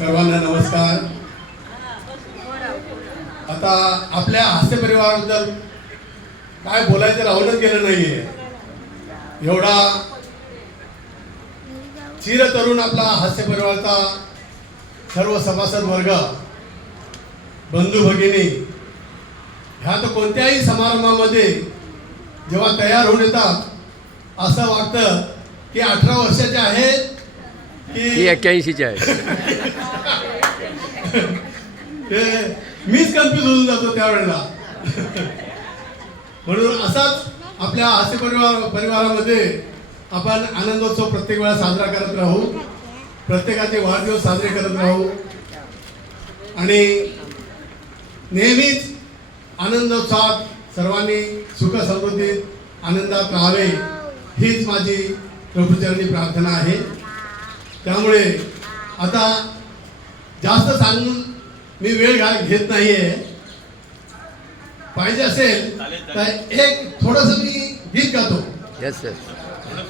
सर्वांना नमस्कार। आता आपल्या हास्य परिवाराबद्दल काय बोलायचं राहूनच गेलं नाहीये। एवढा चिरतरुण आपला हास्य परिवाराचा सर्व सभासद वर्ग, बंधू भगिनी ह्या तर कोणत्याही समारंभामध्ये जेव्हा तयार होऊन येतात असं वाटतं की 18 वर्षाचे आहेत की 81चे आहे। मीच कन्फ्यूज होऊन जातो त्यावेळेला। म्हणून असाच आपल्या हास्य परिवारामध्ये आपण आनंदोत्सव प्रत्येक वेळा साजरा करत राहू, प्रत्येकाचे वाढदिवस साजरे करत राहू आणि नेहमीच आनंदोत्सवात सर्वांनी सुख समृद्धीत आनंदात राहावे हीच माझी प्रभूचरणी प्रार्थना आहे। त्यामुळे आता जास्त सांगून मी वेळ घेत नाहीये। पाहिजे असेल तर एक थोडंसं मी गीत गातो। Yes sir.